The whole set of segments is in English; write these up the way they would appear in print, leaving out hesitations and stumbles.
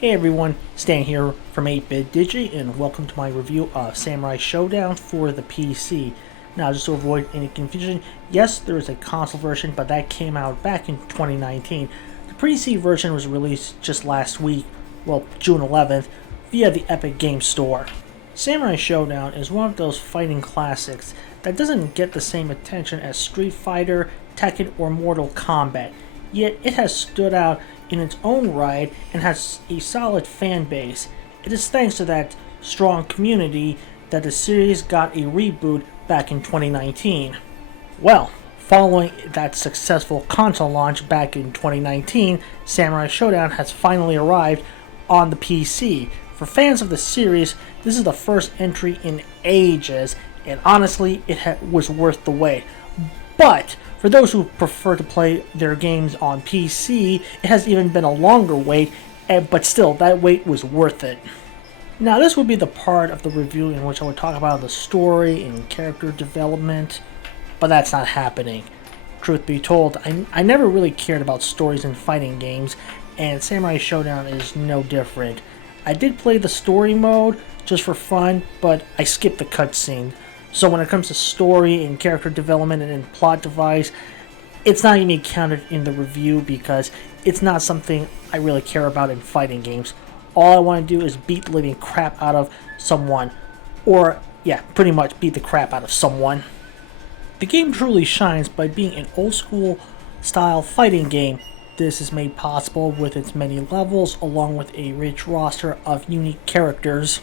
Hey everyone, Stan here from 8-Bit Digi, and welcome to my review of Samurai Shodown for the PC. Now, just to avoid any confusion, yes, there is a console version, but that came out back in 2019. The PC version was released just last week, well, June 11th, via the Epic Games Store. Samurai Shodown is one of those fighting classics that doesn't get the same attention as Street Fighter, Tekken, or Mortal Kombat, yet it has stood out in its own right and has a solid fan base. It is thanks to that strong community that the series got a reboot back in 2019. Well, following that successful console launch back in 2019, Samurai Shodown has finally arrived on the PC. For fans of the series, this is the first entry in ages, and honestly, it was worth the wait. But for those who prefer to play their games on PC, it has even been a longer wait, but still, that wait was worth it. Now, this would be the part of the review in which I would talk about the story and character development, but that's not happening. Truth be told, I never really cared about stories in fighting games, and Samurai Shodown is no different. I did play the story mode just for fun, but I skipped the cutscene. So when it comes to story and character development and plot device, it's not even counted in the review because it's not something I really care about in fighting games. All I want to do is beat the living crap out of someone. Or, yeah, pretty much beat the crap out of someone. The game truly shines by being an old school style fighting game. This is made possible with its many levels along with a rich roster of unique characters.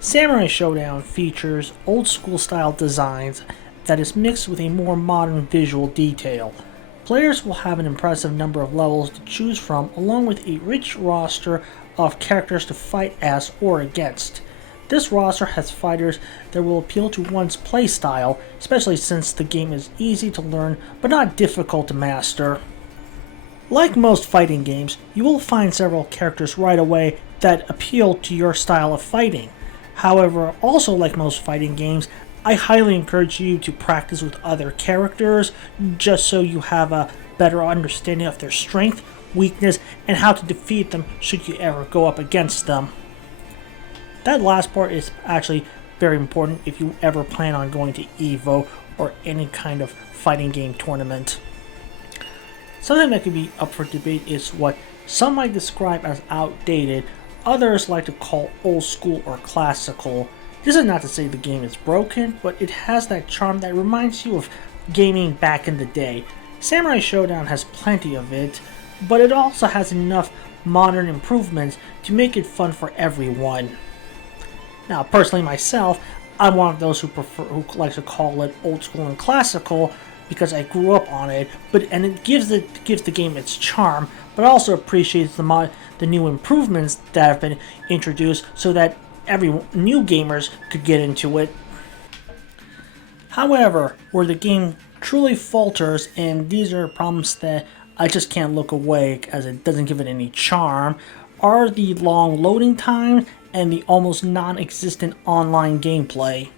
Samurai Shodown features old school style designs that is mixed with a more modern visual detail. Players will have an impressive number of levels to choose from along with a rich roster of characters to fight as or against. This roster has fighters that will appeal to one's playstyle, especially since the game is easy to learn but not difficult to master. Like most fighting games, you will find several characters right away that appeal to your style of fighting. However, also like most fighting games, I highly encourage you to practice with other characters just so you have a better understanding of their strength, weakness, and how to defeat them should you ever go up against them. That last part is actually very important if you ever plan on going to EVO or any kind of fighting game tournament. Something that could be up for debate is what some might describe as outdated, others like to call old school or classical. This is not to say the game is broken, but it has that charm that reminds you of gaming back in the day. Samurai Shodown has plenty of it, but it also has enough modern improvements to make it fun for everyone. Now, personally myself, I'm one of those who likes to call it old school and classical because I grew up on it, and it gives the game its charm, but also appreciates the new improvements that have been introduced so that new gamers could get into it. However, where the game truly falters, and these are problems that I just can't look away as it doesn't give it any charm, are the long loading times and the almost non-existent online gameplay.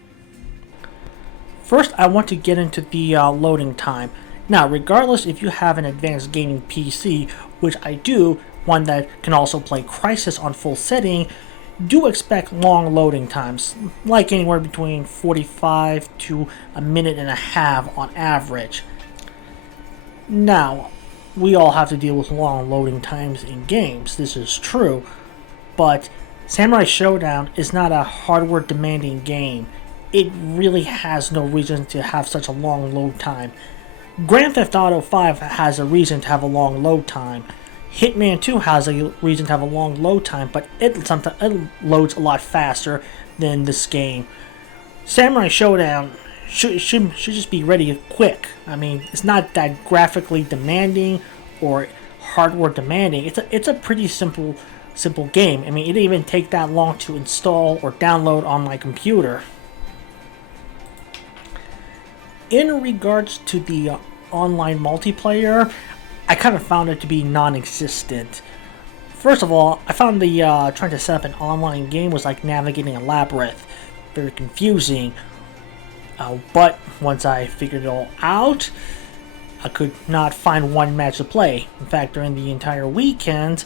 First, I want to get into the loading time. Now, regardless if you have an advanced gaming PC, which I do, one that can also play Crysis on full setting, do expect long loading times, like anywhere between 45 to a minute and a half on average. Now, we all have to deal with long loading times in games, this is true, but Samurai Shodown is not a hardware demanding game. It really has no reason to have such a long load time. Grand Theft Auto 5 has a reason to have a long load time. Hitman 2 has a reason to have a long load time, but it loads a lot faster than this game. Samurai Shodown should just be ready quick. I mean, it's not that graphically demanding or hardware demanding. It's a pretty simple game. I mean, it didn't even take that long to install or download on my computer. In regards to the online multiplayer, I kind of found it to be non-existent. First of all, I found the trying to set up an online game was like navigating a labyrinth. Very confusing. But once I figured it all out, I could not find one match to play. In fact, during the entire weekend,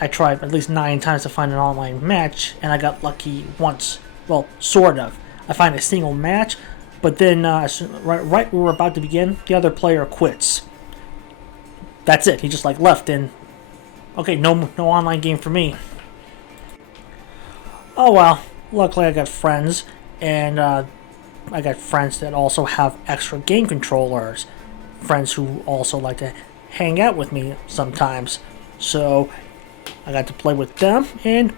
I tried at least 9 times to find an online match, and I got lucky once. Well, sort of. I find a single match, but then right when we're about to begin, the other player quits. That's it. He just like left, and okay, no online game for me. Oh well. Luckily, I got friends, and I got friends that also have extra game controllers. Friends who also like to hang out with me sometimes. So I got to play with them, and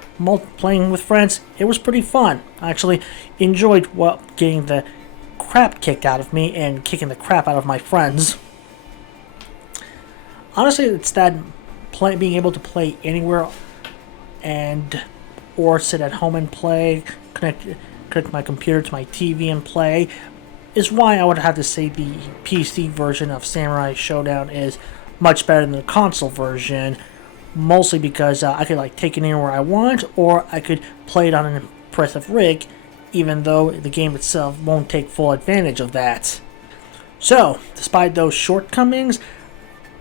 playing with friends, it was pretty fun. I actually enjoyed getting the crap kicked out of me and kicking the crap out of my friends. Honestly, it's that being able to play anywhere or sit at home and play, connect my computer to my TV and play, is why I would have to say the PC version of Samurai Shodown is much better than the console version, mostly because I could like take it anywhere I want, or I could play it on an impressive rig, even though the game itself won't take full advantage of that. So, despite those shortcomings,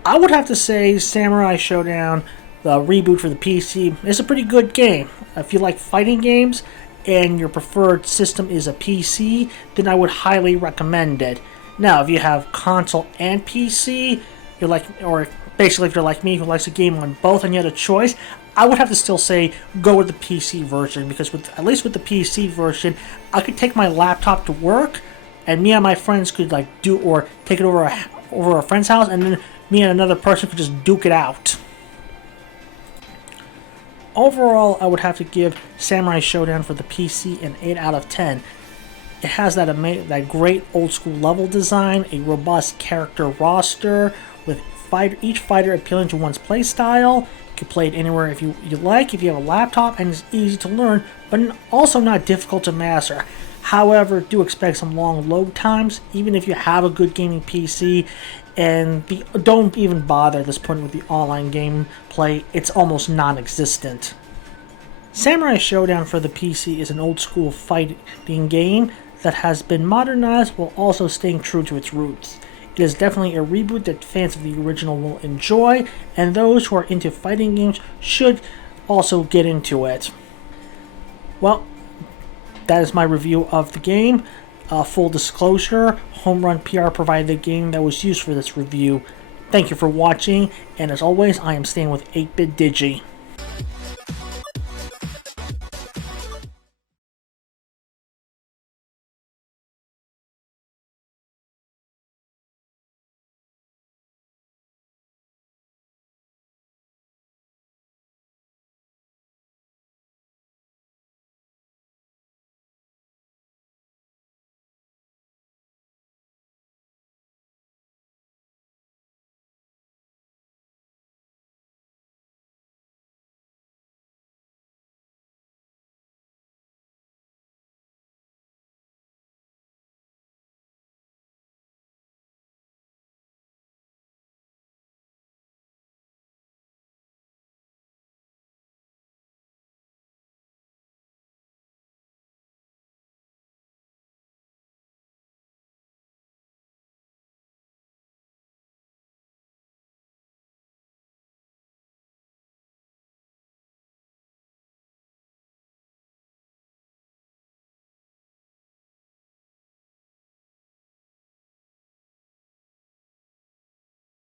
I would have to say Samurai Shodown, the reboot for the PC, is a pretty good game. If you like fighting games and your preferred system is a PC, then I would highly recommend it. Now, if you have console and PC, or basically if you're like me who likes a game on both and you had a choice, I would have to still say go with the PC version, because at least with the PC version, I could take my laptop to work, and me and my friends could take it over a friend's house, and then me and another person could just duke it out. Overall, I would have to give Samurai Shodown for the PC an 8 out of 10. It has that great old school level design, a robust character roster, with each fighter appealing to one's playstyle. You can play it anywhere if you like, if you have a laptop, and it's easy to learn, but also not difficult to master. However, do expect some long load times, even if you have a good gaming PC, and don't even bother at this point with the online gameplay. It's almost non-existent. Samurai Shodown for the PC is an old school fighting game that has been modernized while also staying true to its roots. It is definitely a reboot that fans of the original will enjoy, and those who are into fighting games should also get into it. Well, that is my review of the game. Full disclosure, Home Run PR provided the game that was used for this review. Thank you for watching, and as always, I am staying with 8-Bit Digi.